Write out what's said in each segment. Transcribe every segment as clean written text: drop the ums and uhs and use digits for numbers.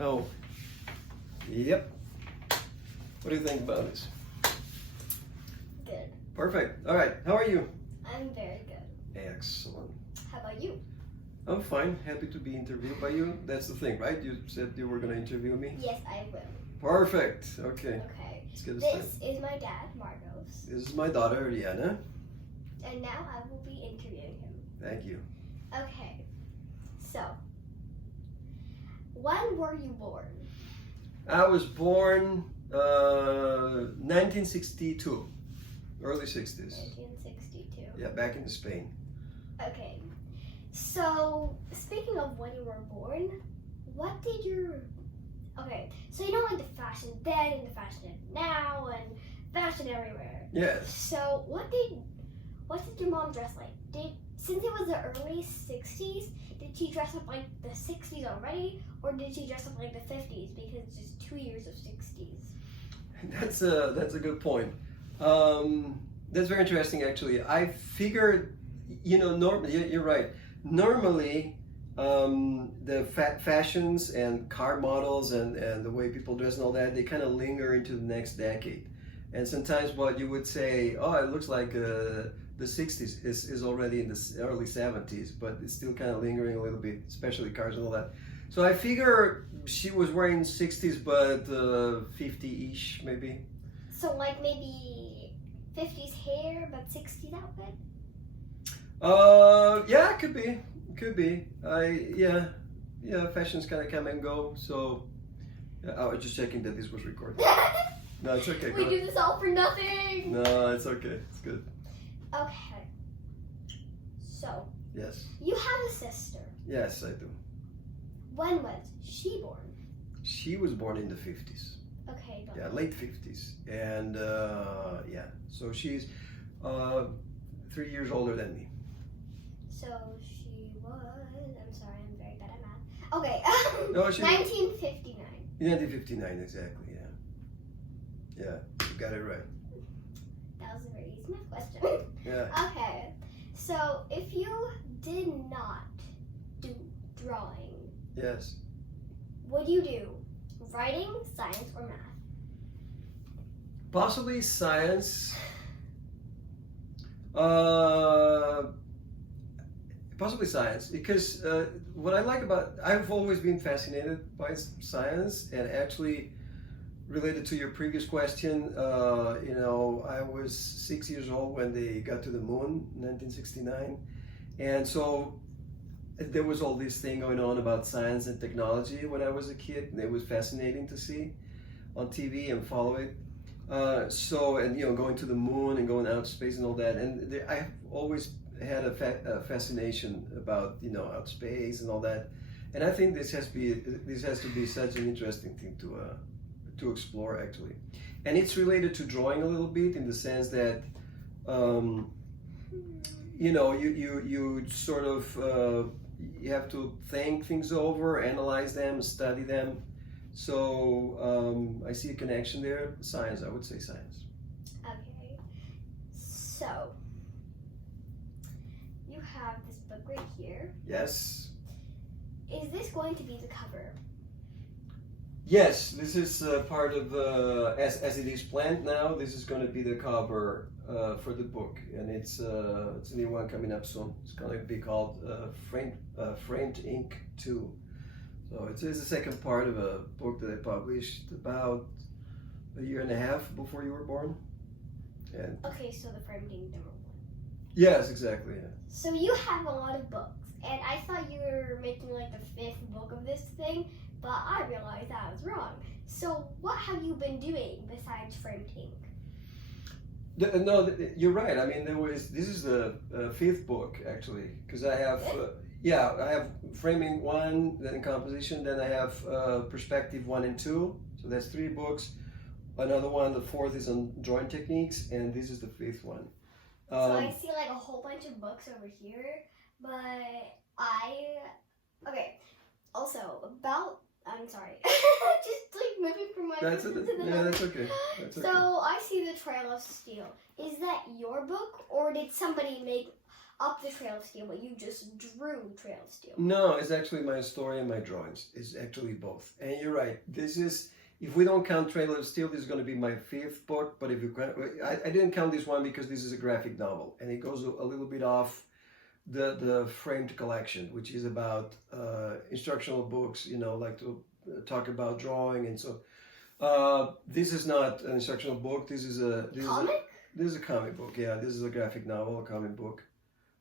Oh, yep. What do you think about this? Good. Perfect. All right. How are you? I'm very good. Excellent. How about you? I'm fine. Happy to be interviewed by you. That's the thing, right? You said you were going to interview me? Yes, I will. Perfect. Okay. Okay. Let's get it started. This is my dad, Marcos. This is my daughter, Arianna. And now I will be interviewing him. Thank you. Okay. So, when were you born? I was born 1962, early 60s. 1962. Yeah, back in Spain. Okay. So, speaking of when you were born, what did your... Okay, so you know like the fashion then and the fashion now and fashion everywhere. Yes. So, what did your mom dress like? Since it was the early 60s, did she dress up like the 60s already, or did she dress up like the 50s because it's just 2 years of 60s? That's a good point. That's very interesting, actually. I figured, normally you're right. Normally, the fashions and car models and the way people dress and all that, they kind of linger into the next decade. And sometimes what you would say, oh, it looks like the 60s is already in the early 70s, but it's still kind of lingering a little bit, especially cars and all that. So I figure she was wearing 60s, but 50-ish maybe. So like maybe 50s hair, but 60s outfit? Yeah, it could be. Fashions kind of come and go. So I was just checking that this was recorded. No, it's okay. We do this all for nothing. No, it's okay. It's good. Okay. So. Yes. You have a sister. Yes, I do. When was she born? She was born in the 50s. Okay. Yeah, late 50s. And so she's 3 years older than me. So she was, I'm sorry, I'm very bad at math. Okay, No, 1959. 1959, exactly, yeah. Yeah, you got it right. That was a very easy math question. Yeah. Okay, so if you did not do drawing, Yes. would you do writing, science, or math? Possibly science. Possibly science, because what I like I've always been fascinated by science, and actually related to your previous question, I was 6 years old when they got to the moon in 1969, and so there was all this thing going on about science and technology when I was a kid, and it was fascinating to see on TV and follow it. Going to the moon and going out to space and all that, and I've always had a fascination about out space and all that, and I think this has to be such an interesting thing to explore, actually. And it's related to drawing a little bit, in the sense that you sort of you have to think things over, analyze them, study them. So I see a connection there. Science, I would say science. Okay, so you have this book right here. Yes. Is this going to be the cover? Yes, this is part of, as it is planned now, this is going to be the cover for the book. And it's a new one coming up soon. It's going to be called Framed Ink 2. So it's the second part of a book that I published about a year and a half before you were born. And Okay, so the framed ink number 1. yes, exactly. Yeah. So you have a lot of books, and I thought you were making like the 5th book of this thing, but I realized I was wrong. So what have you been doing besides framed ink? No, you're right. I mean, this is the 5th book, actually, because I have I have framing 1, then composition, then I have perspective 1 and 2. So that's 3 books. Another one, the 4th, is on drawing techniques, and this is the 5th one. So I see like a whole bunch of books over here, but okay. Also I'm sorry, just like moving from one That's to it. the Yeah, next. that's okay. That's okay. So I see the Trail of Steel. Is that your book, or did somebody make up the Trail of Steel, but you just drew Trail of Steel. No, it's actually my story and my drawings. It's actually both. And you're right. This is, if we don't count Trail of Steel, this is going to be my 5th book. But if you count, I didn't count this one because this is a graphic novel. And it goes a little bit off the framed collection, which is about instructional books, you know, like to talk about drawing. And so this is not an instructional book. This is a... This is a comic book. Yeah, this is a graphic novel, a comic book.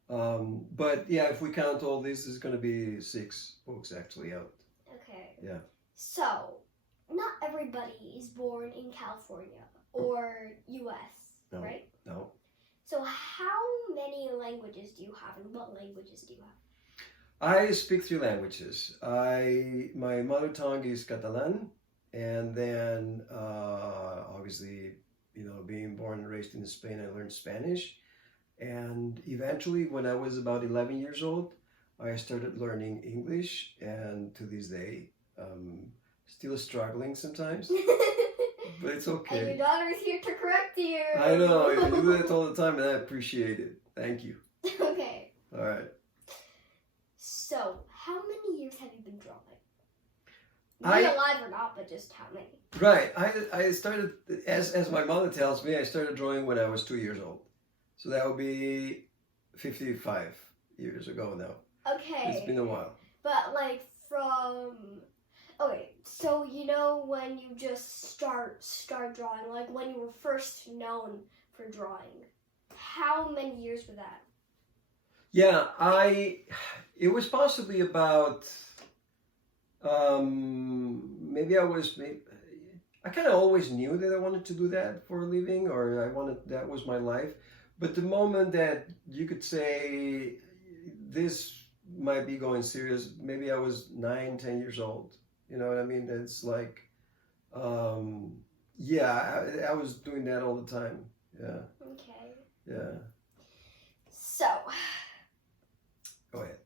But yeah, if we count all this, it's going to be 6 books actually out. Okay. Yeah. So, not everybody is born in California or U.S., No, right? No. So how many languages do you have, and what languages do you have? I speak 3 languages. My mother tongue is Catalan, and then obviously, you know, being born and raised in Spain, I learned Spanish. And eventually, when I was about 11 years old, I started learning English, and to this day, still struggling sometimes, but it's okay. And your daughter's here to correct you. I know, you do that all the time, and I appreciate it. Thank you. Okay. All right. So, how many years have you been drawing? I- Be alive or not, but just how many? Right. I started, as my mother tells me, I started drawing when I was 2 years old. So that would be 55 years ago now. Okay. It's been a while. But like from... Okay, so you know when you just start drawing, like when you were first known for drawing, how many years was that? Yeah, it was possibly about, maybe I kind of always knew that I wanted to do that for a living, or that was my life. But the moment that you could say this might be going serious, maybe I was 9, 10 years old. You know what I mean? It's like, yeah, I was doing that all the time. Yeah. Okay. Yeah. So, Go ahead.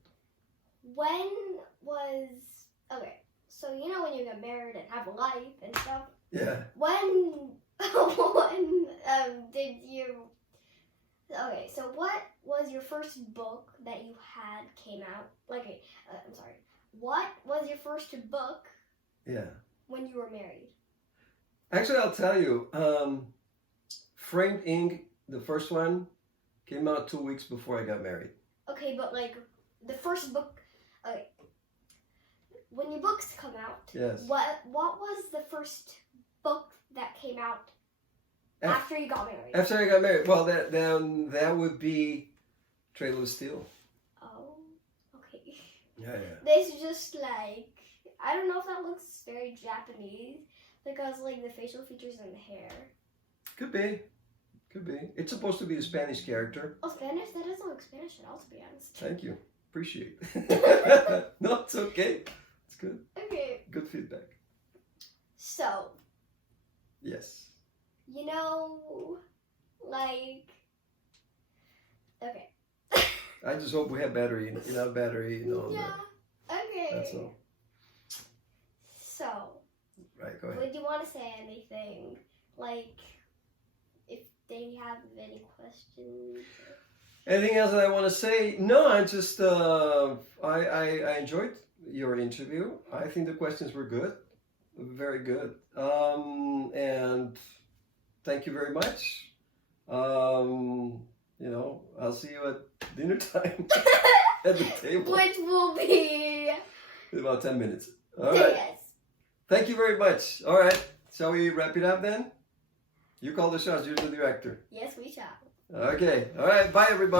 okay, so you know when you get married and have a life and stuff? Yeah. When did you... Okay, so what was your first book that you had came out? I'm sorry. What was your first book? Yeah. When you were married? Actually, I'll tell you. Framed Ink, the first one, came out 2 weeks before I got married. Okay, but like the first book. Okay. When your books come out. Yes. What was the first book that came out after you got married? After I got married, well, that would be Trail of Steel. Oh, okay. Yeah. This is just like, I don't know if that looks very Japanese because like the facial features and the hair. Could be. It's supposed to be a Spanish character. Oh, Spanish? That doesn't look Spanish at all, to be honest. Thank you. Appreciate it. No, it's okay. It's good. Okay. Good feedback. So, Yes. you know, like, okay. I just hope we have battery, enough battery, Yeah. Okay. That's all. So, Right, go ahead. would you want to say anything? Like, if they have any questions? Anything else that I want to say? No, I just, I enjoyed your interview. I think the questions were good. Very good. And thank you very much. I'll see you at dinner time at the table Which will be... in about 10 minutes. All right. Yes. Thank you very much. All right. Shall we wrap it up then? You call the shots. You're the director. Yes, we shall. Okay. All right. Bye, everybody.